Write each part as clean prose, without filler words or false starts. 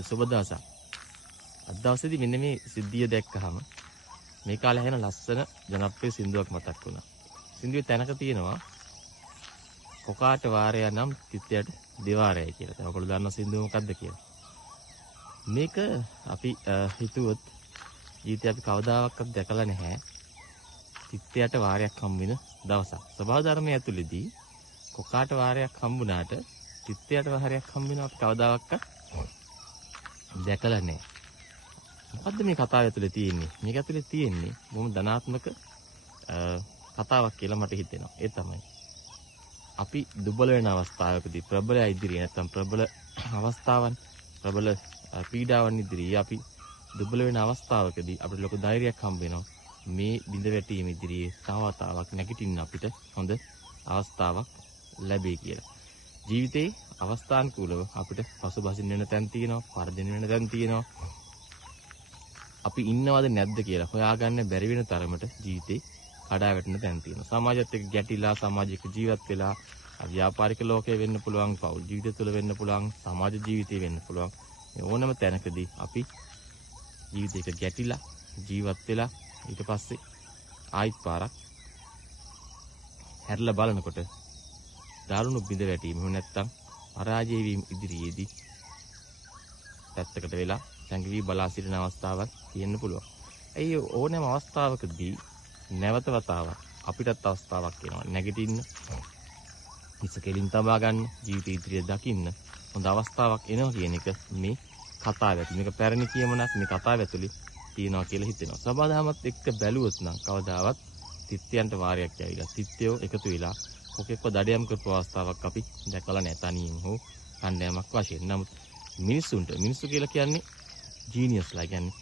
සුබ දවසක්. අද දවසේදී මෙන්න මේ සිද්ධිය දැක්කහම මේ කාලේ හැන ලස්සන ජනප්‍රිය සින්දුවක් මතක් වුණා. සින්දුවේ තැනක තියෙනවා කොකාට වාරය නම් තිත්යට දෙවාරයයි කියලා. දැන් ඔයගොල්ලෝ දන්න සින්දුව මොකද්ද කියලා. මේක අපි හිතුවොත් ජීවිතේ අපි කවදාවත් දැකලා නැහැ. තිත්යට වාරයක් හම්බ වෙන දවසක්. ස්වභාව ධර්මයේ ඇතුළේදී කොකාට වාරයක් හම්බුණාට තිත්යට වාරයක් හම්බ වෙනවා අපි කවදාවත් දැකලා නැහැ. මොකද්ද මේ කතාව ඇතුලේ තියෙන්නේ? මේක ඇතුලේ තියෙන්නේ බොහොම ධනාත්මක කතාවක් කියලා මට හිතෙනවා. ඒ තමයි අපි දුබල වෙන අවස්ථාවකදී ප්‍රබල ඉදිරිය නැත්නම් ප්‍රබල අවස්ථාවන් ප්‍රබල පීඩාවන් ඉදිරියේ අපි දුබල වෙන අවස්ථාවකදී අපිට ලොකු ධෛර්යයක් හම්බ වෙනවා. මේ බිඳ වැටීම ඉදිරියේ තවතාවක් නැගිටින්න අපිට හොඳ අවස්ථාවක් ලැබෙයි කියලා. ජීවිතේ අවස්ථානුකූලව අපිට පසුබසින්න වෙන තැන් තියෙනවා, පරදින වෙන තැන් තියෙනවා. අපි ඉන්නවද නැද්ද කියලා හොයාගන්න බැරි වෙන තරමට ජීවිතේ කඩා වැටෙන තැන් තියෙනවා. සමාජයත් එක්ක ගැටිලා, සමාජික ජීවත් වෙලා, ව්‍යාපාරික ලෝකයේ වෙන්න පුළුවන්, පෞල් ජීවිතය තුළ වෙන්න පුළුවන්, සමාජ ජීවිතේ වෙන්න පුළුවන්. මේ ඕනම තැනකදී අපි ජීවිතයක ගැටිලා ජීවත් වෙලා ඊට පස්සේ ආයිත් පාරක් හැරිලා බලනකොට දාරුණු බිඳ වැටීම එහෙම නැත්නම් පරාජය වීම ඉදිරියේදී පැත්තකට වෙලා සංගවි බලා සිටින අවස්ථාවක් තියෙන්න පුළුවන්. ඒ ඕනෑම අවස්ථාවකදී නැවත වතාවක් අපිටත් අවස්ථාවක් එනවා. නැගිටින්න, හිස කෙලින් තබා ගන්න, ජීවිත ඉදිරිය දකින්න හොඳ අවස්ථාවක් එනවා කියන එක මේ කතාව ඇතුළේ. මේක පැරණි කියමනක් මේ කතාව ඇතුළේ තියෙනවා කියලා හිතෙනවා. සබදාමත් එක්ක බැලුවොත් නම් කවදාවත් තිත්යන්ට වාරයක් ඇවිලා තිත්යෝ එකතු වෙලා කොකෙක්ව දඩයම් කරපු අවස්ථාවක් අපි දැකලා නැහැ තනියෙන් හෝ කණ්ඩායමක් වශයෙන්. නමුත් මිනිස්සු කියලා කියන්නේ ජීනියස්ලා. කියන්නේ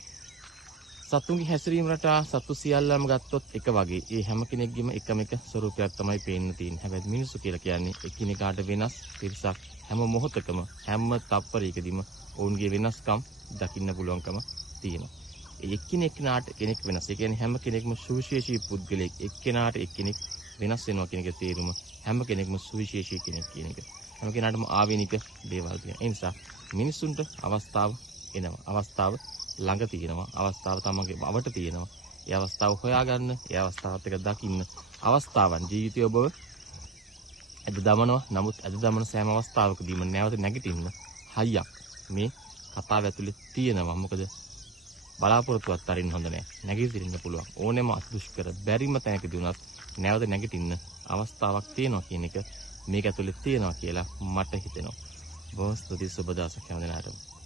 සතුන්ගේ හැසිරීම රටා සතු සියල්ලම ගත්තොත් එක වගේ. ඒ හැම කෙනෙක්ගේම එකම එක ස්වරූපයක් තමයි පේන්න තියෙන්නේ. හැබැයි මිනිස්සු කියලා කියන්නේ එකිනෙකාට වෙනස් පිරිසක්. හැම මොහොතකම හැම තප්පරයකදීම ඔවුන්ගේ වෙනස්කම් දකින්න පුළුවන්කම තියෙනවා. එක්කෙනෙක්නාට කෙනෙක් වෙනස්. ඒ කියන්නේ හැම කෙනෙක්ම සුවිශේෂී පුද්ගලෙක්. එක්කෙනාට එක්කෙනෙක් වෙනස් වෙනවා කියන එක තේරුම හැම කෙනෙක්ම සුවිශේෂී කෙනෙක් කියන එක. හැම කෙනාටම ආවේනික දේවල් තියෙනවා. ඒ නිසා මිනිසුන්ට අවස්ථාව එනවා. අවස්ථාව ළඟ තියෙනවා. අවස්ථාව තමගේ බවට තියෙනවා. ඒ අවස්ථාව හොයාගන්න, ඒ අවස්ථාවත් එක දකින්න අවස්ථාවන් ජීවිතය ඔබව ඇද දමනවා. නමුත් ඇද දමන සෑම අවස්ථාවකදීම නැවත නැගිටින්න හයියක් මේ කතාව ඇතුලේ තියෙනවා. මොකද බලාපොරොත්තුවත් අරින්න හොඳ නැහැ. නැගිටින්න පුළුවන්. ඕනෙම අදුෂ්කර බැරිම තැනකදී උනත් නැවත නැගිටින්න අවස්ථාවක් තියෙනවා කියන එක මේක ඇතුලේ තියෙනවා කියලා මට හිතෙනවා. බොහොම ස්තුතියි සුබ දවසක් හැම දිනකටම.